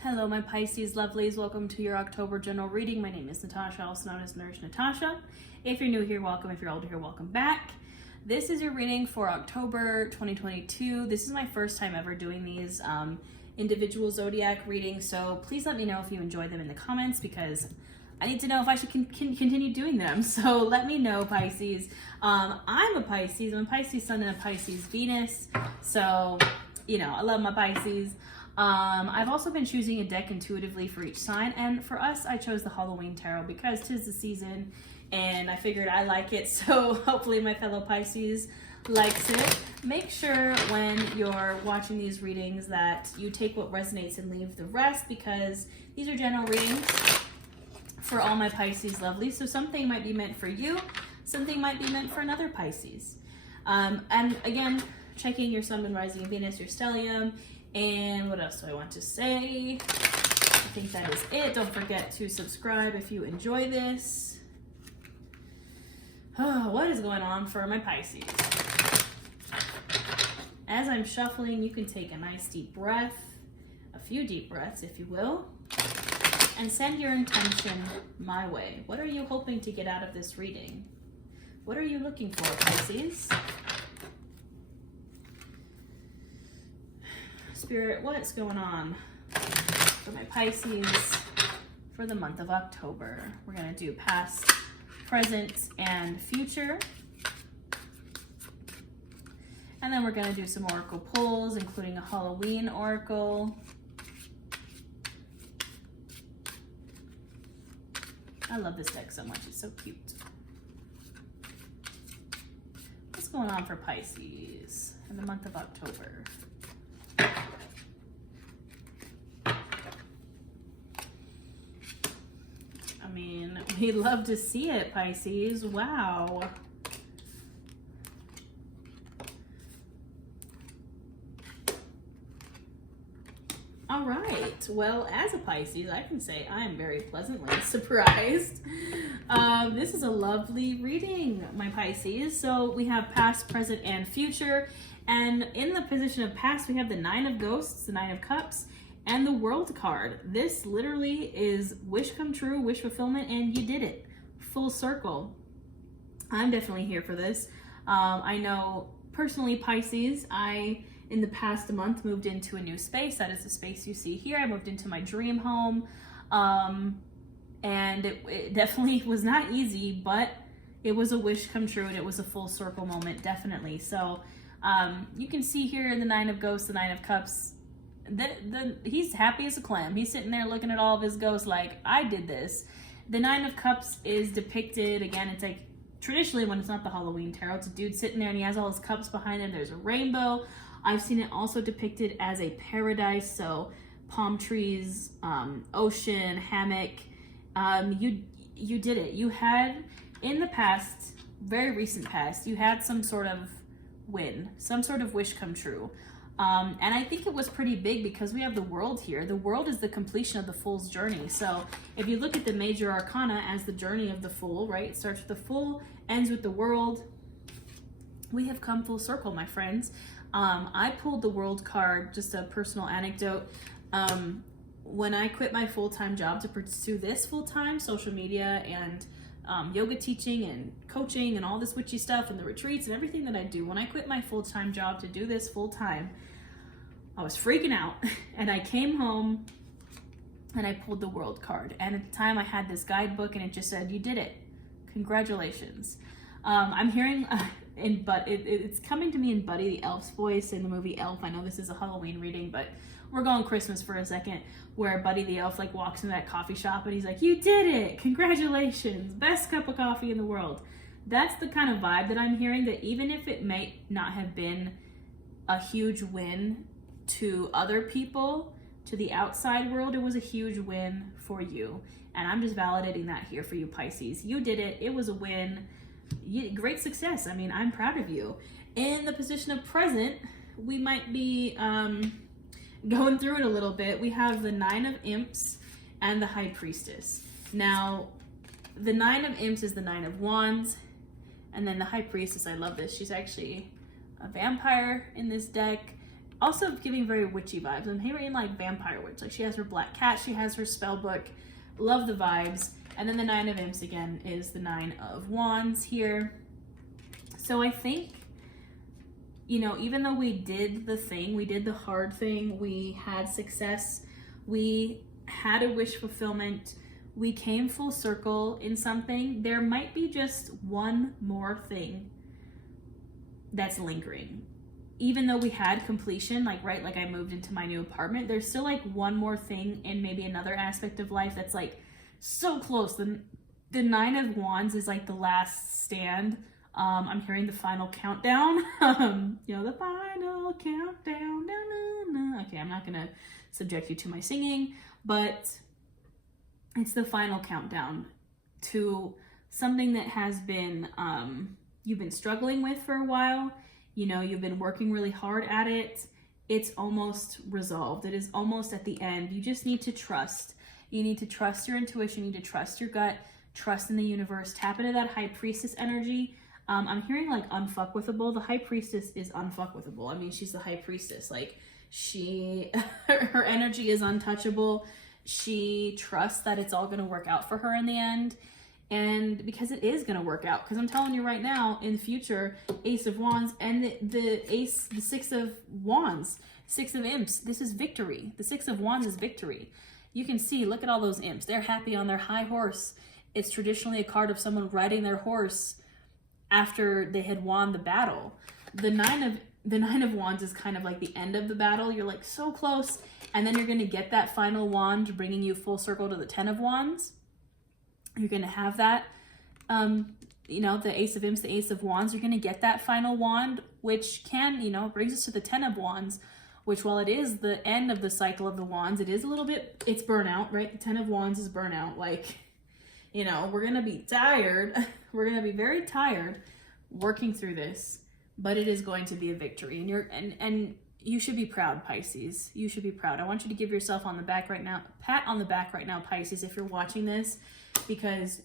Hello, my Pisces lovelies. Welcome to your October general reading. My name is Natasha, also known as Nurse Natasha. If you're new here, welcome. If you're older here, welcome back. This is your reading for October 2022. This is my first time ever doing these individual zodiac readings, so please let me know if you enjoy them in the comments because I need to know if I should continue doing them. So let me know, Pisces. I'm a Pisces. I'm a Pisces Sun and a Pisces Venus. So, you know, I love my Pisces. I've also been choosing a deck intuitively for each sign, and for us, I chose the Halloween Tarot because 'tis the season, and I figured I like it, so hopefully my fellow Pisces likes it. Make sure when you're watching these readings that you take what resonates and leave the rest, because these are general readings for all my Pisces lovely. So something might be meant for you, something might be meant for another Pisces. And again, checking your Sun, Moon, Rising, and Venus, your stellium. And what else do I want to say? I think that is it. Don't forget to subscribe if you enjoy this. Oh, what is going on for my Pisces? As I'm shuffling, you can take a nice deep breath, a few deep breaths if you will, and send your intention my way. What are you hoping to get out of this reading? What are you looking for, Pisces? Spirit, what's going on for my Pisces for the month of October? We're going to do past, present, and future. And then we're going to do some oracle pulls, including a Halloween oracle. I love this deck so much. It's so cute. What's going on for Pisces in the month of October? I mean, we love to see it, Pisces. Wow. All right. Well, as a Pisces, I can say I am very pleasantly surprised. This is a lovely reading, my Pisces. So we have past, present, and future. And in the position of past, we have the Nine of Ghosts, the Nine of Cups, and the World card. This literally is wish come true, wish fulfillment, and you did it. Full circle. I'm definitely here for this. I know personally, Pisces, in the past month, moved into a new space. That is the space you see here. I moved into my dream home. And it definitely was not easy, but it was a wish come true, and it was a full circle moment, definitely. So you can see here in the Nine of Ghosts, the Nine of Cups, he's happy as a clam. He's sitting there looking at all of his ghosts like, I did this. The Nine of Cups is depicted, again, it's like traditionally when it's not the Halloween Tarot, it's a dude sitting there and he has all his cups behind him. There's a rainbow. I've seen it also depicted as a paradise, so palm trees, ocean, hammock. You did it. You had, in the past, very recent past, you had some sort of win, some sort of wish come true. And I think it was pretty big because we have the World here. The World is the completion of the Fool's journey. So if you look at the major arcana as the journey of the Fool, right? It starts with the Fool, ends with the World. We have come full circle, my friends. I pulled the World card, just a personal anecdote. When I quit my full-time job to pursue this full-time, social media and yoga teaching and coaching and all this witchy stuff and the retreats and everything that I do, when I quit my full-time job to do this full-time, I was freaking out. And I came home and I pulled the World card. And at the time I had this guidebook and it just said, you did it. Congratulations. I'm hearing, it's coming to me in Buddy the Elf's voice in the movie Elf. I know this is a Halloween reading, but we're going Christmas for a second, where Buddy the Elf like walks into that coffee shop and he's like, you did it, congratulations, best cup of coffee in the world. That's the kind of vibe that I'm hearing, that even if it may not have been a huge win to other people, to the outside world, it was a huge win for you. And I'm just validating that here for you, Pisces. You did it. It was a win. Great success. I mean, I'm proud of you. In the position of present, we might be going through it a little bit. We have the Nine of Imps and the High Priestess. Now, the Nine of Imps is the Nine of Wands, and then the High Priestess, I love this. She's actually a vampire in this deck. Also giving very witchy vibes. I'm hearing like vampire witch. Like she has her black cat, she has her spell book. Love the vibes. And then the Nine of Imps again is the Nine of Wands here. So I think, you know, even though we did the thing, we did the hard thing, we had success, we had a wish fulfillment, we came full circle in something, there might be just one more thing that's lingering. Even though we had completion, like, right, like I moved into my new apartment, there's still like one more thing in maybe another aspect of life that's like so close. The Nine of Wands is like the last stand. I'm hearing the final countdown. You know, the final countdown. Na, na, na. Okay, I'm not gonna subject you to my singing, but it's the final countdown to something that has been, you've been struggling with for a while. You know, you've been working really hard at it. It's almost resolved. It is almost at the end. You just need to trust. You need to trust your intuition. You need to trust your gut, trust in the universe. Tap into that High Priestess energy. I'm hearing like unfuckwithable. The High Priestess is unfuckwithable. I mean, she's the High Priestess. Like her energy is untouchable. She trusts that it's all going to work out for her in the end. And because it is going to work out, because I'm telling you right now, in the future, Ace of Wands and the Six of Wands, Six of Imps, this is victory. The Six of Wands is victory. You can see, look at all those imps. They're happy on their high horse. It's traditionally a card of someone riding their horse after they had won the battle. The Nine of Wands is kind of like the end of the battle. You're like so close, and then you're going to get that final wand bringing you full circle to the Ten of Wands. You're going to have that, you know, the Ace of Imps, the Ace of Wands. You're going to get that final wand, which can, you know, brings us to the Ten of Wands, which while it is the end of the cycle of the wands, it is a little bit, it's burnout, right? The Ten of Wands is burnout. Like, you know, we're going to be tired. We're going to be very tired working through this, but it is going to be a victory. And you should be proud, Pisces. You should be proud. I want you to give yourself on the back right now, pat on the back right now, Pisces, if you're watching this, because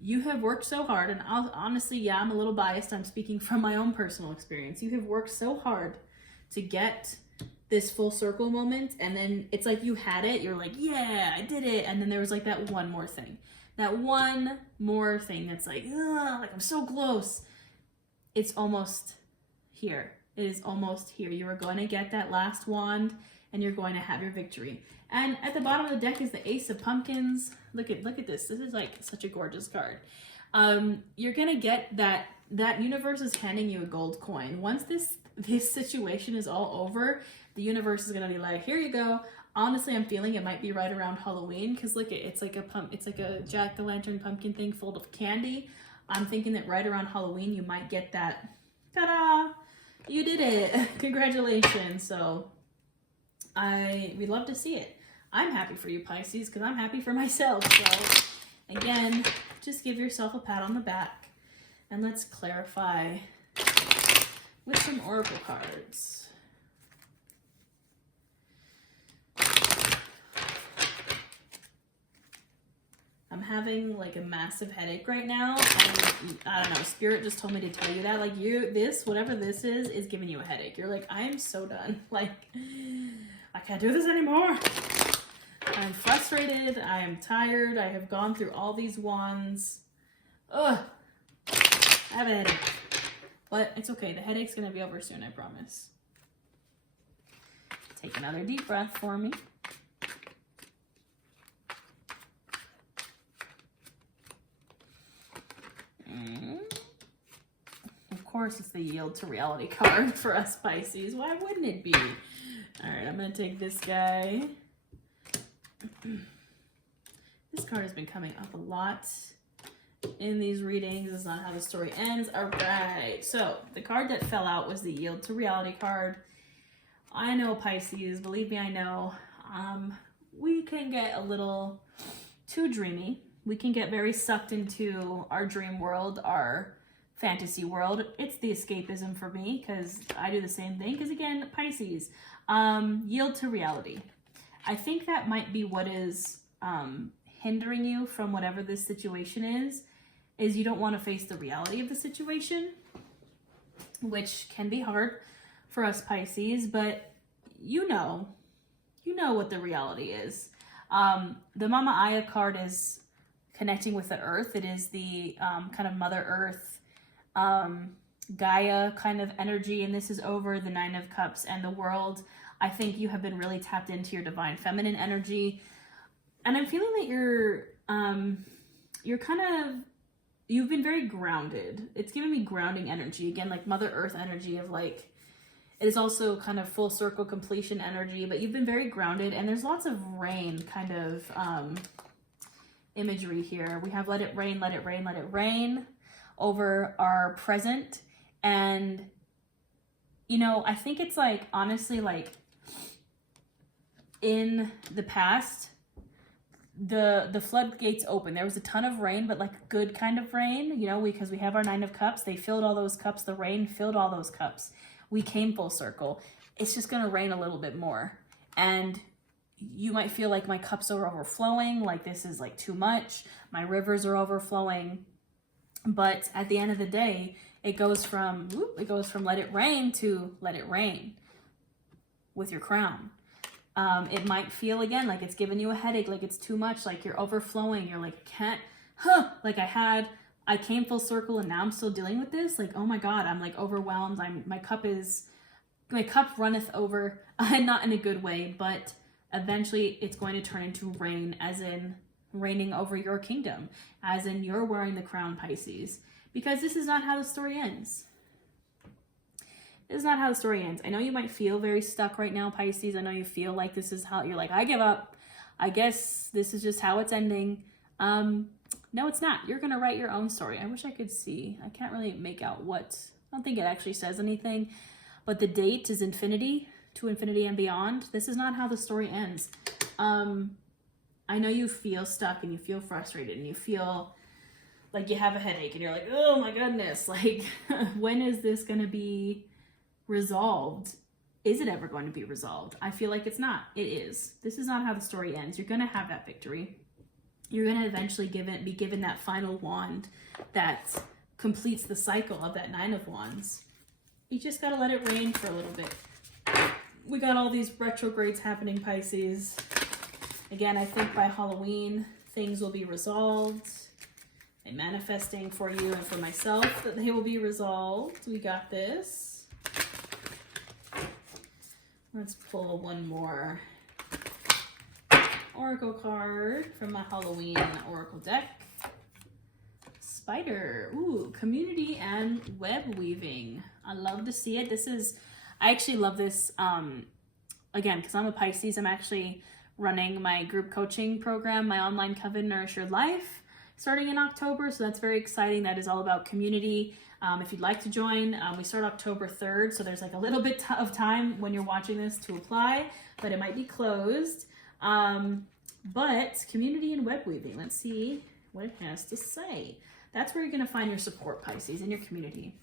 you have worked so hard. And honestly, yeah, I'm a little biased. I'm speaking from my own personal experience. You have worked so hard to get this full circle moment. And then it's like you had it. You're like, yeah, I did it. And then there was like that one more thing. That one more thing that's like, like I'm so close. It's almost here. It is almost here. You are going to get that last wand and you're going to have your victory. And at the bottom of the deck is the Ace of Pumpkins. Look at this. This is like such a gorgeous card. You're going to get that universe is handing you a gold coin. Once this situation is all over, the universe is going to be like, here you go. Honestly, I'm feeling it might be right around Halloween because look, it's like a jack-o'-lantern pumpkin thing full of candy. I'm thinking that right around Halloween you might get that. Ta-da! You did it. Congratulations. So we'd love to see it. I'm happy for you, Pisces, because I'm happy for myself. So again, just give yourself a pat on the back and let's clarify with some oracle cards. I'm having like a massive headache right now, and I don't know, Spirit just told me to tell you that, like whatever this is giving you a headache. You're like, I am so done. Like, I can't do this anymore. I'm frustrated. I am tired. I have gone through all these wands. Ugh. I have a headache. But it's okay. The headache's going to be over soon, I promise. Take another deep breath for me. Of course, it's the Yield to Reality card for us Pisces. Why wouldn't it be? All right, I'm going to take this guy. This card has been coming up a lot in these readings. This is not how the story ends. All right, so the card that fell out was the Yield to Reality card. I know, Pisces, believe me, I know. We can get a little too dreamy. We can get very sucked into our dream world, our fantasy world. It's the escapism for me because I do the same thing. Because again, Pisces, yield to reality. I think that might be what is hindering you from whatever this situation is you don't want to face the reality of the situation, which can be hard. for us Pisces, but you know what the reality is. The Mama Aya card is connecting with the earth. It is the kind of Mother Earth, Gaia kind of energy, and this is over the Nine of Cups and the world. I think you have been really tapped into your divine feminine energy, and I'm feeling that you've been very grounded. It's giving me grounding energy again, like Mother Earth energy of like, it is also kind of full circle completion energy, but you've been very grounded, and there's lots of rain kind of imagery here. We have let it rain, let it rain, let it rain over our present. And, you know, I think it's like, honestly, like in the past, the floodgates open. There was a ton of rain, but like good kind of rain, you know, because we have our Nine of Cups. They filled all those cups. The rain filled all those cups. We came full circle. It's just going to rain a little bit more. And you might feel like my cups are overflowing, like this is like too much. My rivers are overflowing. But at the end of the day, it goes from let it rain to let it rain with your crown. It might feel again like it's giving you a headache, like it's too much, like you're overflowing. You're like, like I came full circle and now I'm still dealing with this. Like, oh my God, I'm like overwhelmed. My cup runneth over, not in a good way, but eventually it's going to turn into rain, as in reigning over your kingdom, as in you're wearing the crown, Pisces, because this is not how the story ends. This is not how the story ends. I know you might feel very stuck right now, Pisces. I know you feel like this is how you're like, I give up. I guess this is just how it's ending. No, it's not. You're going to write your own story. I wish I could see. I can't really make out what, I don't think it actually says anything, but the date is infinity, to infinity and beyond. This is not how the story ends. I know you feel stuck and you feel frustrated and you feel like you have a headache and you're like, oh my goodness, like when is this going to be resolved? Is it ever going to be resolved? I feel like it's not. It is. This is not how the story ends. You're going to have that victory. You're going to eventually be given that final wand that completes the cycle of that Nine of Wands. You just got to let it rain for a little bit. We got all these retrogrades happening, Pisces. Again, I think by Halloween, things will be resolved. I'm manifesting for you and for myself that they will be resolved. We got this. Let's pull one more oracle card from my Halloween oracle deck. Spider. Ooh, community and web weaving. I love to see it. I actually love this, again, because I'm a Pisces. I'm actually running my group coaching program, my online Coven Nourish Your Life, starting in October. So that's very exciting. That is all about community. If you'd like to join, we start October 3rd. So there's like a little bit of time when you're watching this to apply, but it might be closed. But community and web weaving, let's see what it has to say. That's where you're going to find your support, Pisces, in your community.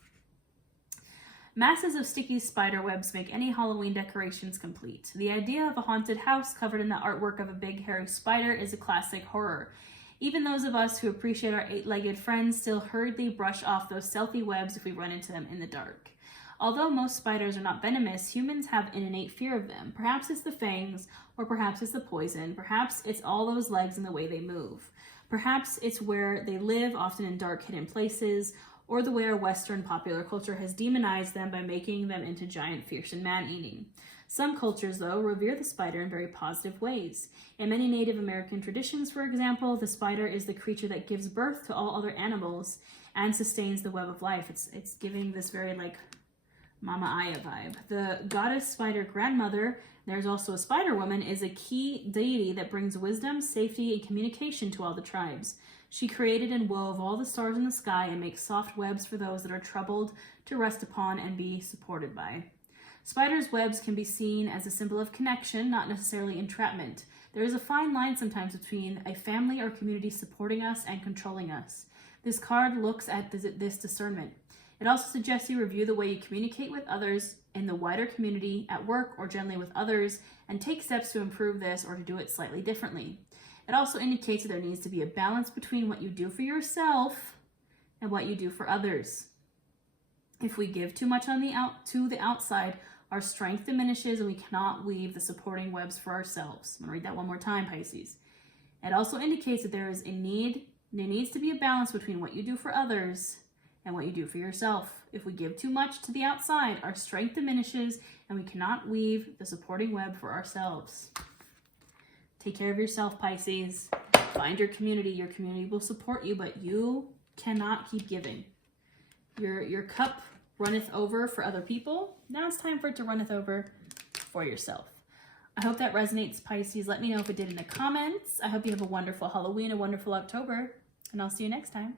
Masses of sticky spider webs make any Halloween decorations complete. The idea of a haunted house covered in the artwork of a big hairy spider is a classic horror. Even those of us who appreciate our eight-legged friends still hurriedly brush off those stealthy webs if we run into them in the dark. Although most spiders are not venomous, humans have an innate fear of them. Perhaps it's the fangs, or perhaps it's the poison. Perhaps it's all those legs and the way they move. Perhaps it's where they live, often in dark, hidden places, or the way our Western popular culture has demonized them by making them into giant, fearsome man-eating. Some cultures, though, revere the spider in very positive ways. In many Native American traditions, for example, the spider is the creature that gives birth to all other animals and sustains the web of life. It's giving this very, like, Mama Aya vibe. The goddess spider grandmother, there's also a spider woman, is a key deity that brings wisdom, safety, and communication to all the tribes. She created and wove all the stars in the sky and makes soft webs for those that are troubled to rest upon and be supported by. Spiders' webs can be seen as a symbol of connection, not necessarily entrapment. There is a fine line sometimes between a family or community supporting us and controlling us. This card looks at this discernment. It also suggests you review the way you communicate with others in the wider community, at work, or generally with others, and take steps to improve this or to do it slightly differently. It also indicates that there needs to be a balance between what you do for yourself and what you do for others. If we give too much to the outside, our strength diminishes and we cannot weave the supporting webs for ourselves. I'm going to read that one more time, Pisces. It also indicates that there needs to be a balance between what you do for others and what you do for yourself. If we give too much to the outside, our strength diminishes and we cannot weave the supporting web for ourselves. Take care of yourself, Pisces. Find your community. Your community will support you, but you cannot keep giving. Your cup runneth over for other people. Now it's time for it to runneth over for yourself. I hope that resonates, Pisces. Let me know if it did in the comments. I hope you have a wonderful Halloween, a wonderful October, and I'll see you next time.